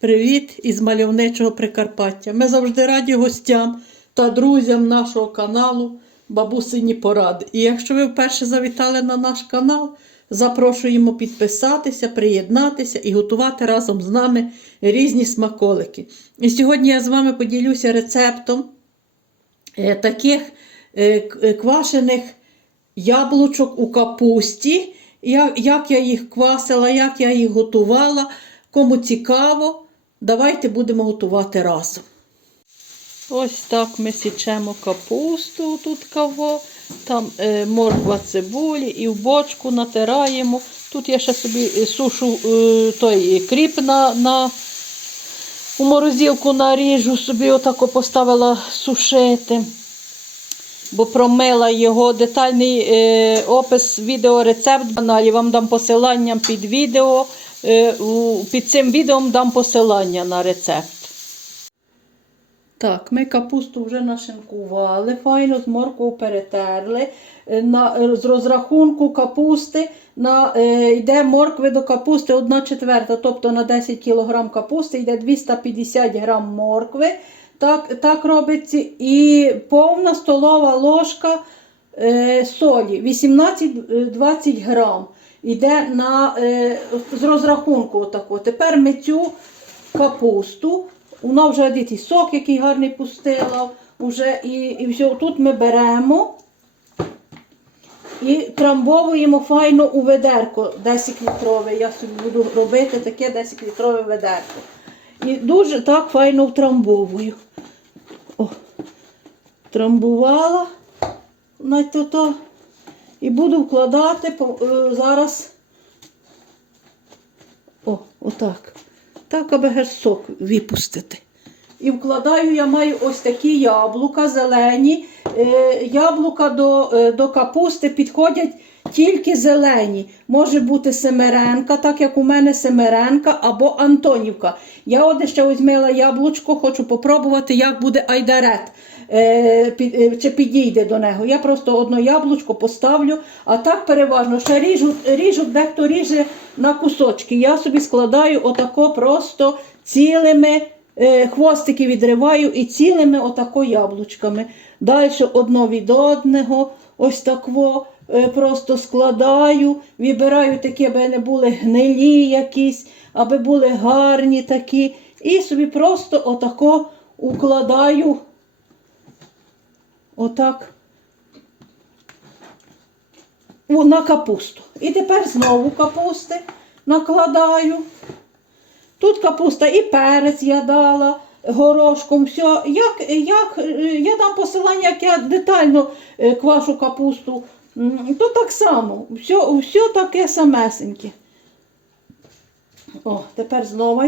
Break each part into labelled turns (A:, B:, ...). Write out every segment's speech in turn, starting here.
A: Привіт із мальовничого Прикарпаття. Ми завжди раді гостям та друзям нашого каналу Бабусині Поради. І якщо ви вперше завітали на наш канал, запрошуємо підписатися, приєднатися і готувати разом з нами різні смаколики. І сьогодні я з вами поділюся рецептом е, таких е, е, квашених яблучок у капусті. Як я їх квасила, як я їх готувала. Кому цікаво, давайте будемо готувати разом. Ось так ми січемо капусту тут каво, там е, морква цибулі і в бочку натираємо. Тут я ще собі е, сушу е, той кріп на, на у морозилку наріжу, собі отако поставила сушити бо промила його детальний е, опис, відеорецепт в каналі. Вам дам посилання під відео. Е, під цим відео дам посилання на рецепт. Так, ми капусту вже нашинкували, файно з морквою перетерли. Е, На, з розрахунку капусти на, е, йде моркви до капусти 1 четверта, тобто на 10 кг капусти йде 250 г моркви. Так, так робиться. І повна столова ложка е, солі 18-20 грам. Іде на, е, з розрахунку. Отако. Тепер ми цю капусту. Вона вже дивіться, сок, який гарний пустила. Вже, і, і все. Тут ми беремо і трамбовуємо файно у ведерко 10 літрове. Я собі буду робити таке 10 літрове ведерко. І дуже так файно втрамбовую. О, трамбувала на то. І буду вкладати е, зараз. О, отак. Так, аби геть сок випустити. І вкладаю, я маю ось такі яблука зелені. Е, яблука до, е, до капусти підходять тільки зелені. Може бути семеренка, так як у мене семеренка або Антонівка. Я от ще візьмела яблучко, хочу попробувати, як буде айдарет. Е, е, чи підійде до нього. Я просто одно яблучко поставлю, а так переважно ще ріжу, ріжу дехто ріже на кусочки. Я собі складаю отако просто цілими е, хвостики відриваю і цілими отако яблучками. Далі одно від одного, ось такво просто складаю, вибираю такі, аби не були гнилі якісь, аби були гарні такі. І собі просто отако укладаю. Отак у- на капусту. І тепер знову капусти накладаю. Тут капуста і перець я дала горошком. Все. Як, як, я дам посилання, як я детально е, квашу капусту. То так само. Все, все таке самесеньке. О, тепер знову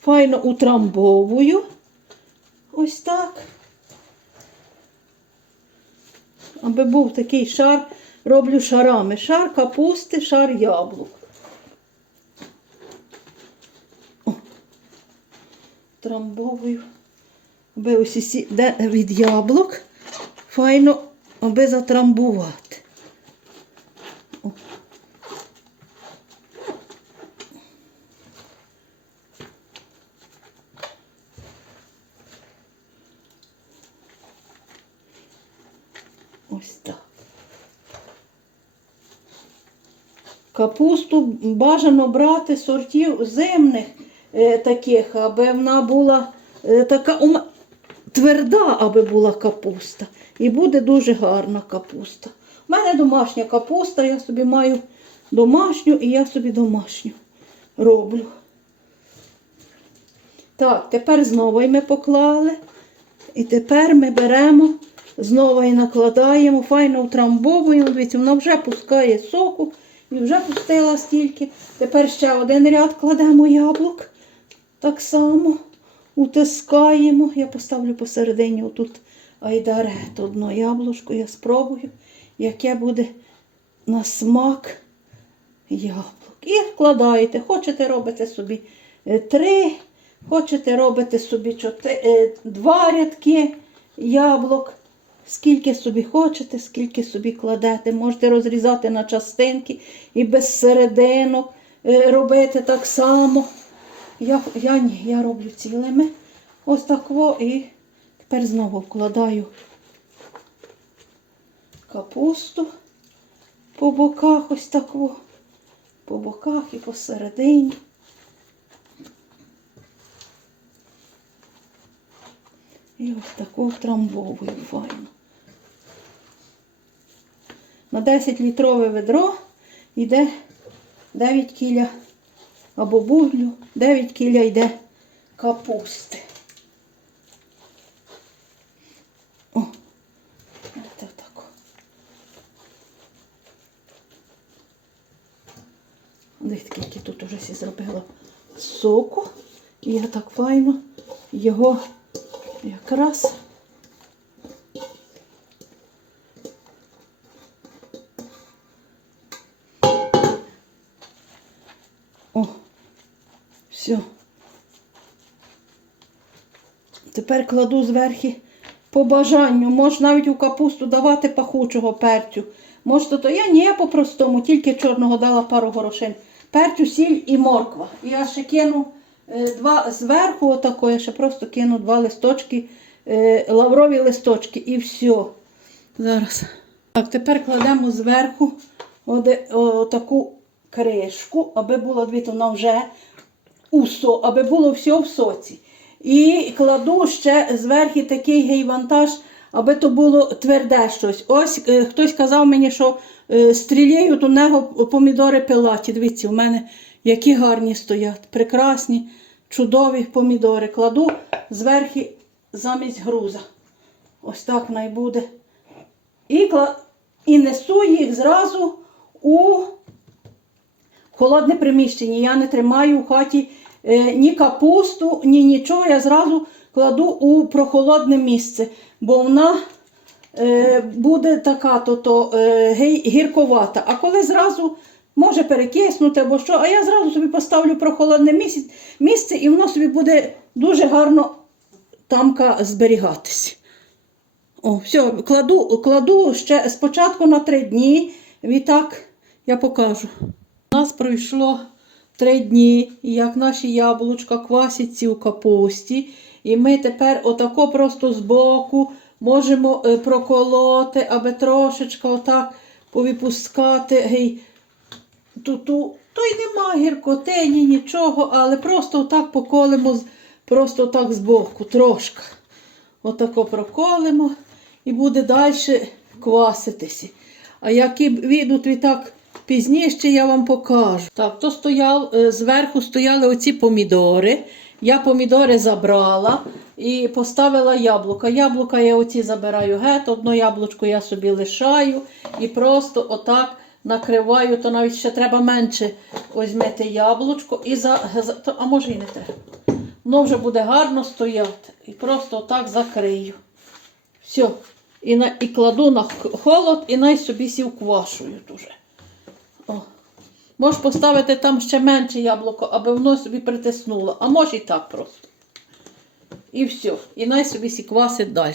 A: файно утрамбовую. Ось так. Аби був такий шар, роблю шарами. Шар капусти, шар яблук. Трамбовую. Аби ось усі, де від яблук, файно, аби затрамбувати. О. Ось так. Капусту бажано брати сортів зимних е, таких, аби вона була е, така ума- тверда, аби була капуста. І буде дуже гарна капуста. У мене домашня капуста, я собі маю домашню і я собі домашню роблю. Так, тепер знову ми поклали. І тепер ми беремо, знову і накладаємо, файно втрамбовуємо. Дивіться, вона вже пускає соку і вже пустила стільки. Тепер ще один ряд кладемо яблук. Так само утискаємо. Я поставлю посередині отут айдарет. Одно яблучко, я спробую, яке буде на смак яблук. І вкладаєте. Хочете робите собі е, три, хочете робите собі чотири, е, два рядки яблук. Скільки собі хочете, скільки собі кладете. Можете розрізати на частинки і без серединок е, робити так само. Я, я ні, я роблю цілими. Ось такво і тепер знову вкладаю капусту по боках, ось такво, по боках і посередині. І ось таку втрамбовую файно. На 10 літрове ведро йде 9 кіля або буглю, 9 кіля йде капусти. О, це так. Десь скільки тут уже всі зробила соку. І я так файно його якраз Тепер кладу зверху по бажанню. Можна навіть у капусту давати пахучого перцю. Можете, то я ні, по-простому, тільки чорного дала пару горошин. Перцю, сіль і морква. Я ще кину е, два зверху, отако, я ще просто кину два листочки, е, лаврові листочки і все. Зараз. Так, тепер кладемо зверху таку кришку, аби було дивіться, вона вже у со, аби було все в соці. І кладу ще зверху такий гейвантаж, аби то було тверде щось. Ось е, хтось казав мені, що е, стрілеють у нього помідори пилаті. Дивіться, у мене які гарні стоять. Прекрасні, чудові помідори. Кладу зверху замість груза. Ось так най буде. І, і несу їх зразу у холодне приміщення. Я не тримаю у хаті ні капусту, ні нічого. Я зразу кладу у прохолодне місце, бо вона е, буде така то, то е, гірковата. А коли зразу може перекиснути або що, а я зразу собі поставлю прохолодне місце, і воно собі буде дуже гарно тамка зберігатись. О, все, кладу, кладу ще спочатку на три дні. Відтак я покажу. У нас пройшло три дні, як наші яблучка квасяться у капусті. І ми тепер отако просто збоку можемо е, проколоти, аби трошечки отак повипускати. Гей, ту-ту. То й нема гіркоти, ні нічого, але просто отак поколимо, просто так збоку, трошки. Отако проколимо і буде далі кваситися. А які б відуть відтак пізніше, я вам покажу. Так, то стояв, е, зверху стояли оці помідори. Я помідори забрала і поставила яблука. Яблука я оці забираю геть, одно яблучко я собі лишаю і просто отак накриваю, то навіть ще треба менше візьмете яблучко і за, а може і не треба. Воно вже буде гарно стояти. І просто отак закрию. Все. І, на, і кладу на холод, і най собі сів квашують уже. О. Можеш поставити там ще менше яблуко, аби воно собі притиснуло. А може і так просто. І все. І най собі сі квасить далі.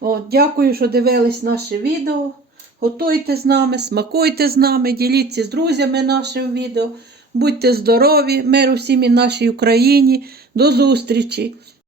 A: О, дякую, що дивились наше відео. Готуйте з нами, смакуйте з нами, діліться з друзями нашим відео. Будьте здорові, миру всім і нашій Україні. До зустрічі!